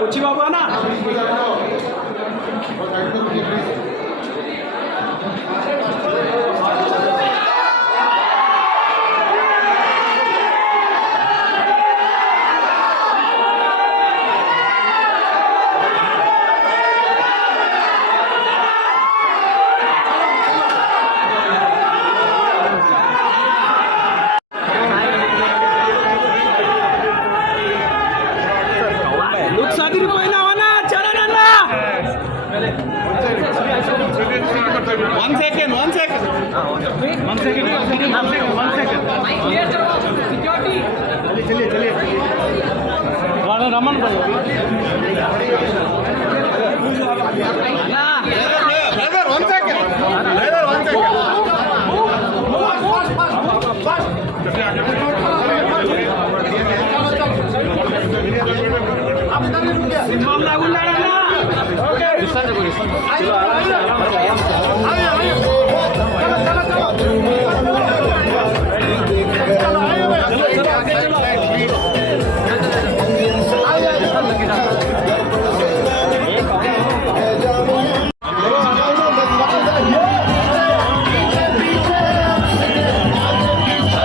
बुच्ची बाबू है ना। चलिए Raman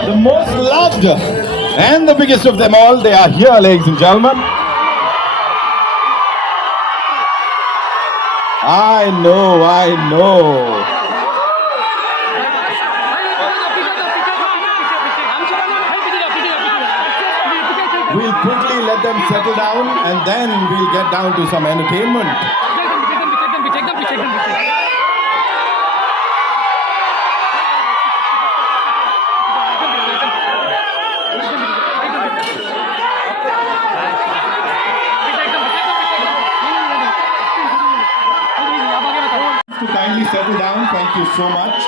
The most loved and the biggest of them all, they are here, ladies and gentlemen. I know. We'll quickly let them settle down and then we'll get down to some entertainment. To kindly settle down, thank you so much.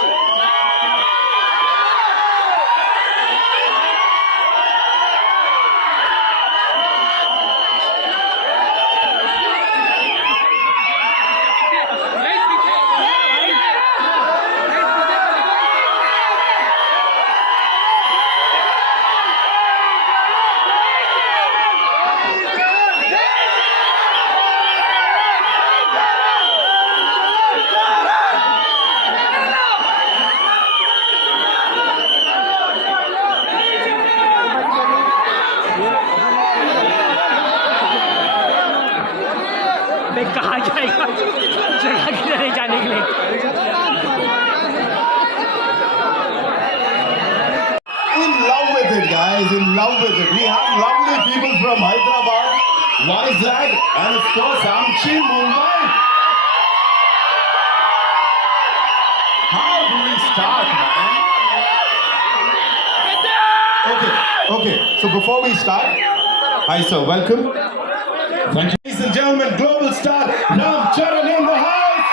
कहाँ जाएगा जगह किधर जाने के लिए। In love with it, guys, in love with it. We have lovely people from Hyderabad, Vizag, and of course Amchi, Mumbai. How do we start, man? Okay. So before we start, hi sir, welcome. Thank you. Ladies and gentlemen, global star Ram Charan in the house.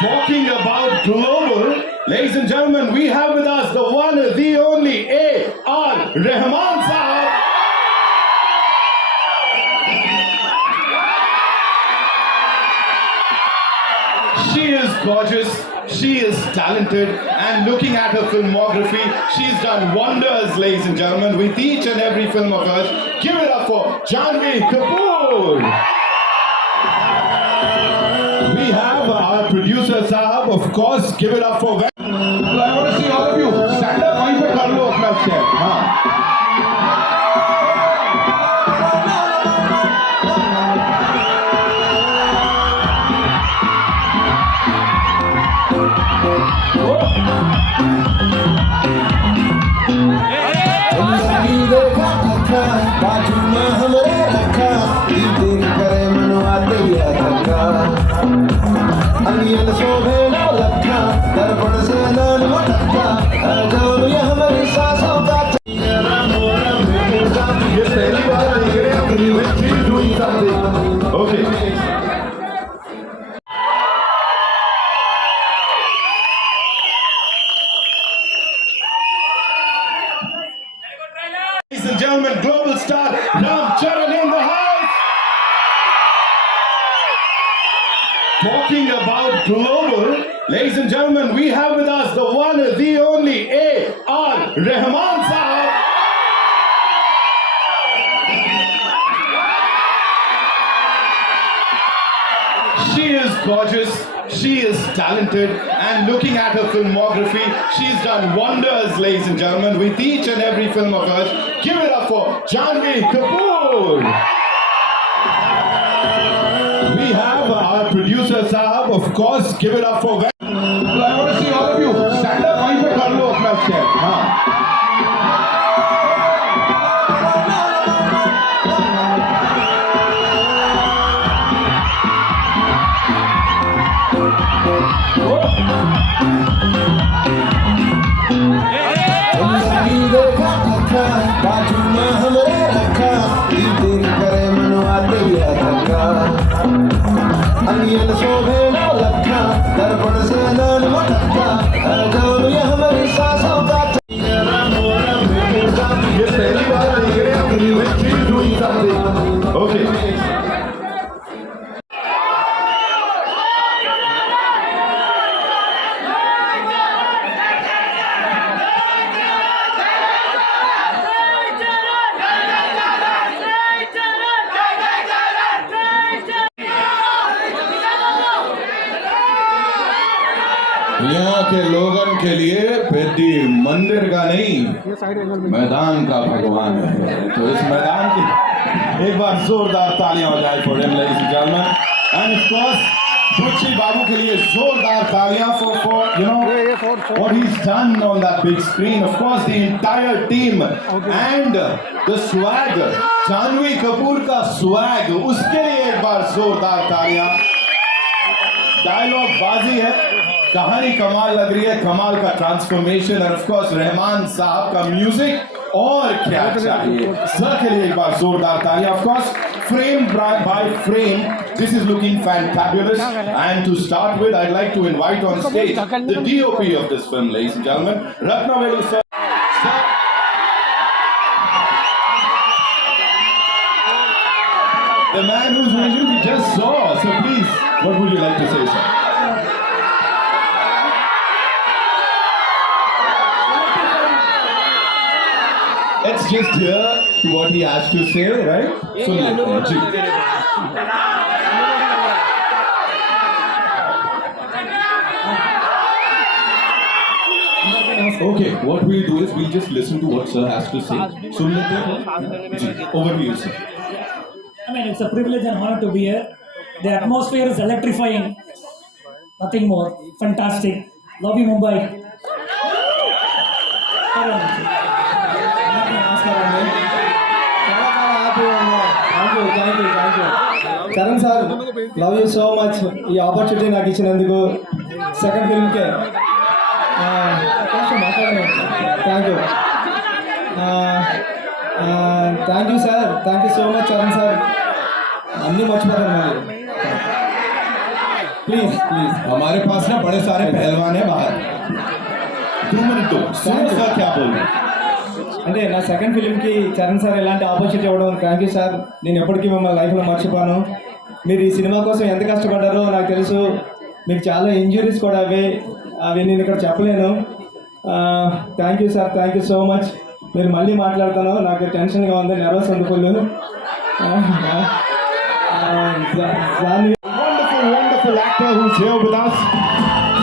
Talking about global, ladies and gentlemen, we have with us the one, the only A.R. Rahman Sahab. She is gorgeous, she is talented, and looking at her filmography, she's done wonders, ladies and gentlemen, with each and every film of hers. Give it up for Janhvi Kapoor. We have our producer Sahab, of course. Give it up for them. I want to see all of you. Stand up, वहीं पे कर लो अपना step. हाँ. Okay. Ladies and gentlemen, global star Ram Charan in the house. Talking about global, ladies and gentlemen, we have with us the one, the only A.R. Rahman Sahab. gorgeous. She is talented. And looking at her filmography, she's done wonders, ladies and gentlemen, with each and every film of hers. Give it up for Janhvi Kapoor. We have our producer Sahab, of course. Give it up for. I want to see all of you. Stand up, वहीं पे कर लो अपना step. हाँ. Okay. यहाँ के लोगों के लिए पेटी मंदिर का नहीं मैदान का भगवान है। तो इस मैदान की एक बार जोरदार तालियां हो जाए for him ladies and gentleman end of course बुच्ची बाबू के लिए जोरदार तालियां for you know what he's done on that big screen. Of course the entire team and the swag, Janhvi Kapoor का swag, उसके लिए एक बार जोरदार तालियां। डायलॉग बाजी है, कहानी कमाल लग रही है, कमाल का ट्रांसफॉर्मेशन और ऑफ कोर्स रहमान साहब का म्यूजिक और क्या चाहिए। सर के लिए एक बार जोरदार तालियां। Of course frame by frame this is looking fantabulous and to start with I'd like to invite on stage the DOP of this film, ladies and gentlemen, Ratnavelu sir. The man whose vision we just saw. So please, what would you like to say, sir? Let's just hear what he has to say, right? So okay, what we'll do is we'll just listen to what sir has to say. Sun lete hain? Over to you, sir. I mean, it's a privilege and honor to be here. The atmosphere is electrifying. Nothing more. Fantastic. Love you, Mumbai. Charan sir love you so much ఈ opportunity నాకు ఇచ్చినందుకు second ఫిల్మ్కే thank you sir thank you so much Charan sir అన్నీ మర్చిపోతాను మరి please please हमारे पास ना बड़े सारे पहलवान हैं बाहर 2 मिनट दो सर क्या बोल रहे हैं అంటే నా సెకండ్ ఫిలింకి చరణ్ సార్ ఎలాంటి ఆపర్చునిటీ ఇవ్వడం థ్యాంక్ యూ సార్ నేను ఎప్పటికీ మిమ్మల్ని లైఫ్లో మర్చిపోను మీరు ఈ సినిమా కోసం ఎంత కష్టపడ్డారో నాకు తెలుసు మీకు చాలా ఇంజురీస్ కూడా అవి నేను ఇక్కడ చెప్పలేను thank you sir thank you so much మీరు మళ్ళీ మాట్లాడతాను నాకు టెన్షన్గా ఉంది నర్వస్ ఉంది full wonderful actor who's here with us.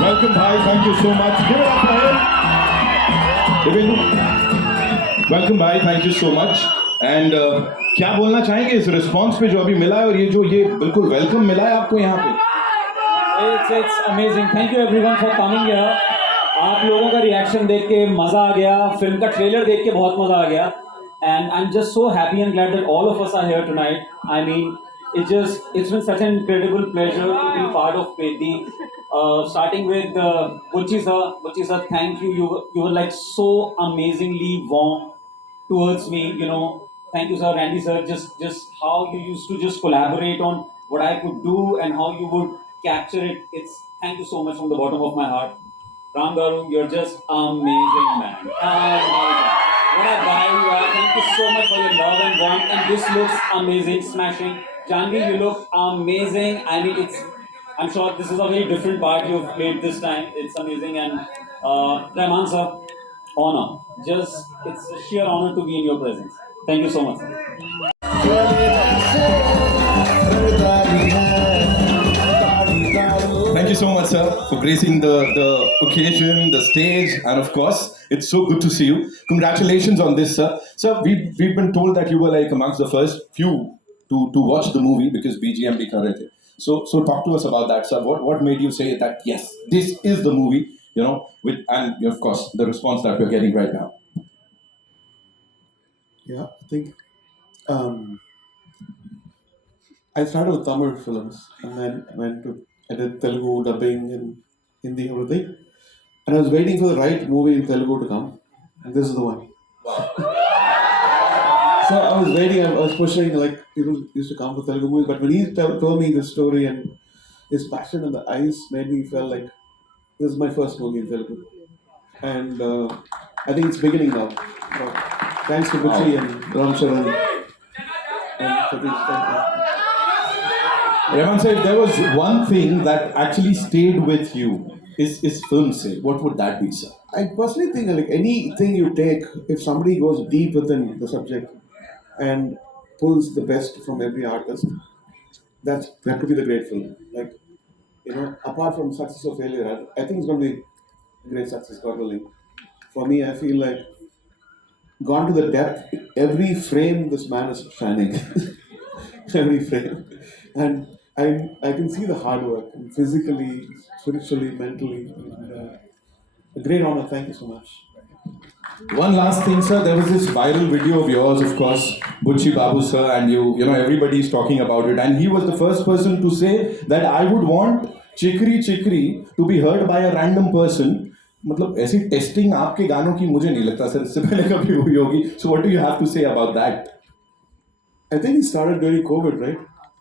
Welcome bhai, thank you so much. Give it up for him. Welcome bhai, thank you so much. And क्या बोलना चाहेंगे इस रिस्पांस पे जो अभी मिला है और ये जो ये बिल्कुल वेलकम मिला है आपको यहाँ पे? It's amazing. Thank you everyone for coming here. आप लोगों का रिएक्शन देख के मज़ा आ गया, फिल्म का ट्रेलर देख के बहुत मज़ा आ गया and I'm just so happy and glad that all of us are here tonight. I mean, it's been such an incredible pleasure to be part of Peti. Starting with Bucci sir, thank you. You were like so amazingly warm towards me, you know. Thank you sir, Randy sir, just how you used to just collaborate on what I could do and how you would capture it. Thank you so much from the bottom of my heart. Ram Garu, you're just amazing, man. Amazing. What a guy you are. Thank you so much for your love and warmth. And this looks amazing, smashing. Janhvi, you look amazing. I mean, I'm sure this is a very different part you've played this time. It's amazing. And Rahman sir, honor. It's a sheer honor to be in your presence. Thank you so much, sir. so much, sir, for gracing the occasion, the stage, and of course, it's so good to see you. Congratulations on this, sir. Sir, we've been told that you were like amongst the first few to watch the movie because BGM भी कर रहे थे. So talk to us about that, sir. What made you say that yes, this is the movie, you know, and of course the response that we're getting right now. Yeah, I think I started with Tamil films and then I did Telugu dubbing and Hindi everything. And I was waiting for the right movie in Telugu to come, and this is the one. So I was waiting, I was pushing, like people used to come for Telugu movies, but when he told me this story and his passion in the eyes made me feel like this is my first movie in Telugu. And I think it's beginning now. So, thanks to Butchi and Ram Charan and Satish. Thank you. Raman sir, if there was one thing that actually stayed with you, is film say, what would that be, sir? I personally think like anything you take, if somebody goes deep within the subject and pulls the best from every artist, that could be the great film. Like, you know, apart from success or failure, I think it's going to be a great success, God willing. For me, I feel like gone to the depth. Every frame, this man is shining. Every frame, and I can see the hard work, physically, spiritually, mentally. And, a great honor. Thank you so much. One last thing, sir. There was this viral video of yours, of course, Butchi Babu sir, and you know, everybody's talking about it. And he was the first person to say that I would want Chikri Chikri to be heard by a random person. मतलब ऐसी testing आपके गानों की मुझे नहीं लगता sir इससे पहले कभी हुई होगी. So what do you have to say about that? I think he started during COVID, right?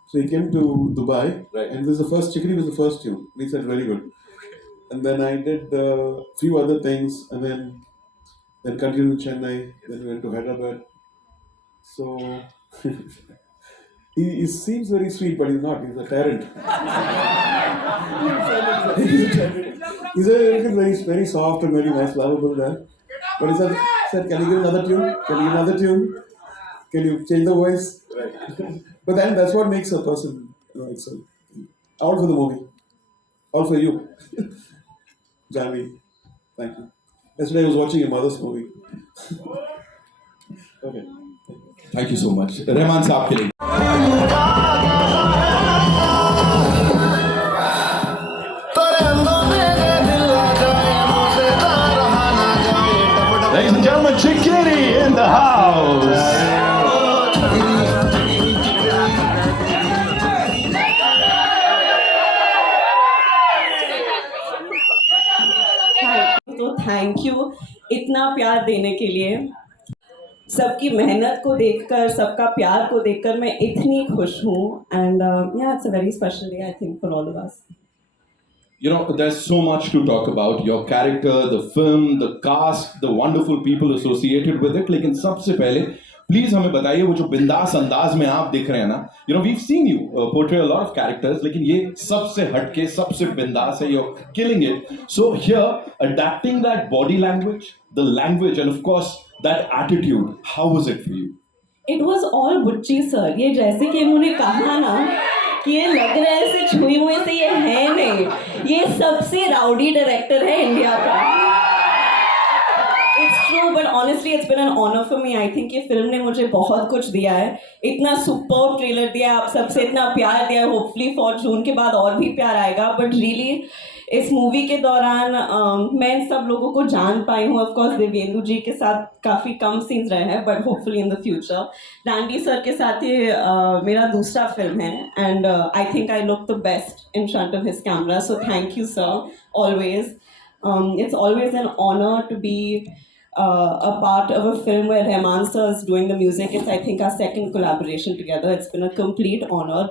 So he came to Dubai, Right. and this is the first Chikri was the first tune. He said very good, and then I did a few other things, and then continued to Chennai, then went to Hyderabad. So he seems very sweet, but he's not. He's a tyrant. He's very very soft and very nice, lovable guy. But he said, "Can you give another tune? Can you give another tune? Can you change the voice?" But then that's what makes a person, you know, it's all for the movie, all for you, Javi. Thank you. Yesterday I was watching your mother's movie. Okay. Thank you so much. Rahman साहब के लिए. Ladies and gentlemen, Chikri in the house. तो thank you इतना प्यार देने के लिए. सबकी मेहनत को देखकर, सबका प्यार को देखकर मैं इतनी खुश हूँ. एंड या it's a very special day I think for all of us. You know, there's so much to talk about. Your character, the film, the cast, the wonderful people associated with it. लेकिन सबसे पहले please हमें बताइए वो जो बिंदास अंदाज में आप दिख रहे हैं ना. You know, we've seen you portray a lot of characters, लेकिन ये सबसे हटके, सबसे बिंदास है. You're killing it. So here, adapting that body language, the language, and of course that attitude. How was it for you? It was all बुच्ची sir. ये जैसे कि इन्होंने कहा ना कि ये लग रहा है ऐसे छुई हुए से, ये है नहीं. ये सबसे राउडी डायरेक्टर है इंडिया का. It's true, but honestly it's been an honour for me. I think ये फिल्म ने मुझे बहुत कुछ दिया है. इतना सुपर्ब ट्रेलर दिया है, आप सबसे इतना प्यार दिया है. होपफुली फॉर जून के बाद और भी प्यार आएगा. बट रियली इस मूवी के दौरान मैं इन सब लोगों को जान पाई हूँ. ऑफकोर्स देवेंदु जी के साथ काफ़ी कम सीन्स रहे हैं, but hopefully in the future. Randy sir के साथ ये मेरा दूसरा फिल्म है, and I think I look the best in front of his camera. So thank you sir, always. It's always an honor to be a part of a film where Rahman sir is doing the music. It's, I think, our second collaboration together. It's been a complete honor.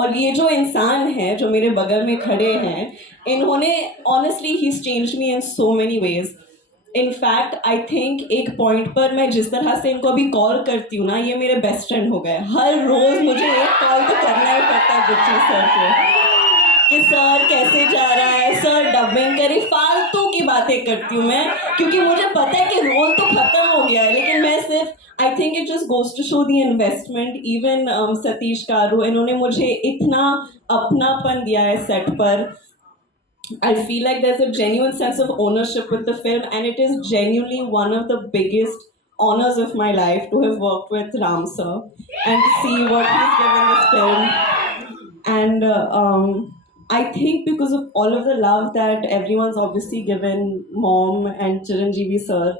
और ये जो इंसान है जो मेरे बगल में खड़े हैं, इन्होंने honestly he's changed me in so many ways. In fact, I think एक पॉइंट पर मैं जिस तरह से इनको अभी कॉल करती हूँ ना, ये मेरे बेस्ट फ्रेंड हो गए. हर रोज मुझे एक कॉल तो करना ही पड़ता है बुच्ची सर को कि सर कैसे जा रहा है, सर डबिंग करी. फालतू की बातें करती हूँ मैं, क्योंकि मुझे पता है कि रोल तो खत्म हो गया है. लेकिन मैं सिर्फ I think it just goes to show the investment. Even Satish Karu, इन्होंने मुझे इतना अपनापन दिया है सेट पर. I feel like there's a genuine sense of ownership with the film, and it is genuinely one of the biggest honors of my life to have worked with Ram sir and to see what he's given this film. And I think because of all of the love that everyone's obviously given Mom and Chiranjeevi sir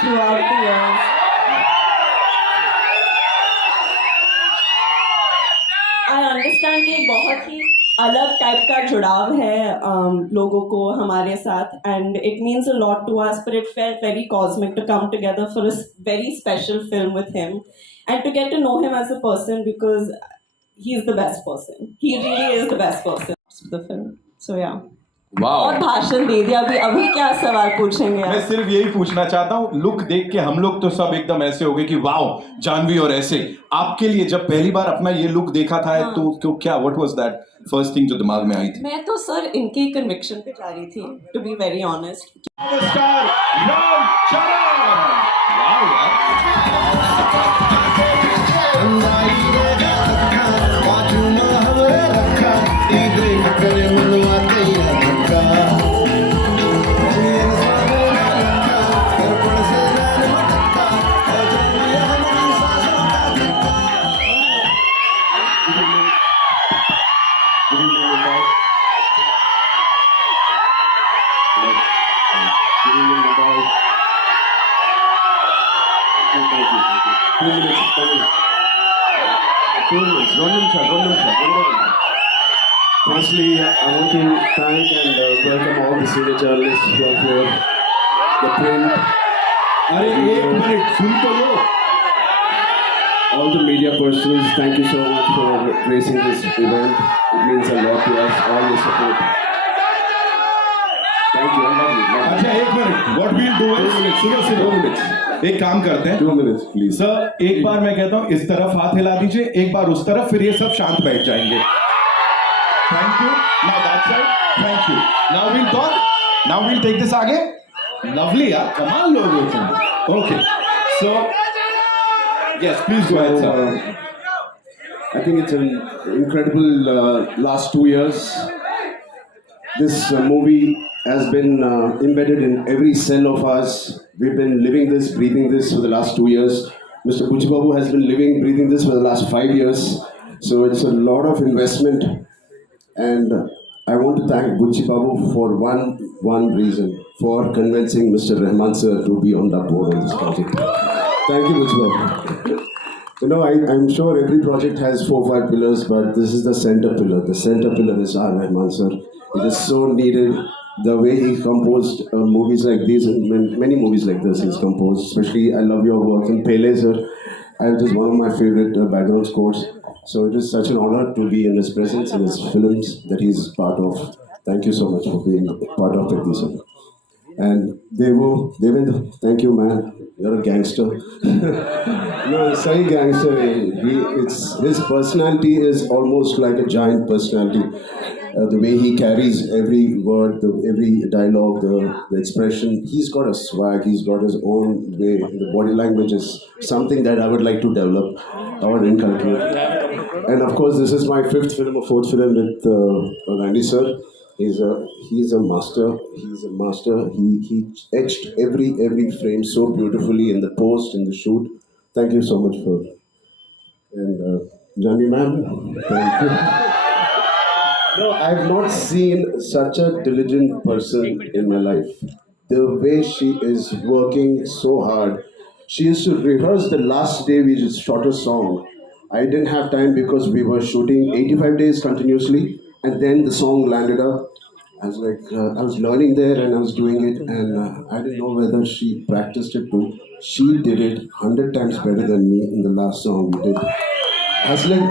throughout the years, I understand कि एक बहुत ही अलग type का जुड़ाव है लोगों को हमारे साथ, and it means a lot to us, but it felt very cosmic to come together for a very special film with him and to get to know him as a person, because he's the best person. He really is the best person of the film. So yeah. और वाह, भाषण दे दिया अभी क्या सवाल पूछेंगे मैं आप? सिर्फ यही पूछना चाहता हूँ, लुक देख के हम लोग तो सब एकदम ऐसे हो गए कि वाओ जानवी और ऐसे। आपके लिए जब पहली बार अपना ये लुक देखा था हाँ। तो क्यों, क्या what was that first thing जो दिमाग में आई थी? मैं तो सर इनके कन्विक्शन पे जा रही थी, to be very honest. Star Ram Charan, wow यार, Firstly, I want to thank and welcome all the senior journalists who are here. The print, अरे एक मिनट सुन तो लो। all the media persons, thank you so much for gracing this event. It means a lot to us, all your support. Thank you, I love you. Love you. अच्छा एक minute, what we'll do is, सुनो सुनो, एक काम करते हैं, 2 minutes, please. Sir एक बार मैं कहता हूँ इस तरफ हाथ हिला दीजिए, एक बार उस तरफ, फिर ये सब शांत बैठ जाएंगे। Thank you, now that side, thank you, now we'll talk, now we'll take this आगे। लवली यार, कमाल लोग हो तुम। Okay, so yes please go ahead sir. I think it's an incredible last 2 years. This movie has been embedded in every cell of us. We've been living this, breathing this for the last 2 years. Mr. Buchi Babu has been living, breathing this for the last 5 years. So it's a lot of investment. And I want to thank Buchi Babu for one reason, for convincing Mr. Rahman sir to be on the board on this project. Thank you, Buchi Babu. You know, I'm sure every project has 4 or 5 pillars, but this is the center pillar. The center pillar is R. Rahman sir. It is so needed. The way he composed movies like these, and many movies like this he's composed. Especially, I love your work in Pele sir. It is one of my favorite background scores. So it is such an honor to be in his presence, in his films that he's part of. Thank you so much for being part of it, sir. And Devendra, thank you, man. You're a gangster. No, Sai gangster. His personality is almost like a giant personality. The way he carries every word, every dialogue, the expression. He's got a swag. He's got his own way. The body language is something that I would like to develop or inculcate. And of course, this is my 5th film or 4th film with Randy sir. He's a master. He's a master. He etched every frame so beautifully in the post, in the shoot. Thank you so much for. And Janvi ma'am, thank you. No, I've not seen such a diligent person in my life. The way she is working so hard. She used to rehearse the last day we just shot a song. I didn't have time because we were shooting 85 days continuously, and then the song landed up. I was like, I was learning there and I was doing it, and I didn't know whether she practiced it too. She did it 100 times better than me in the last song we did. I was like,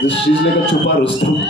she's like a Chupa Rustam.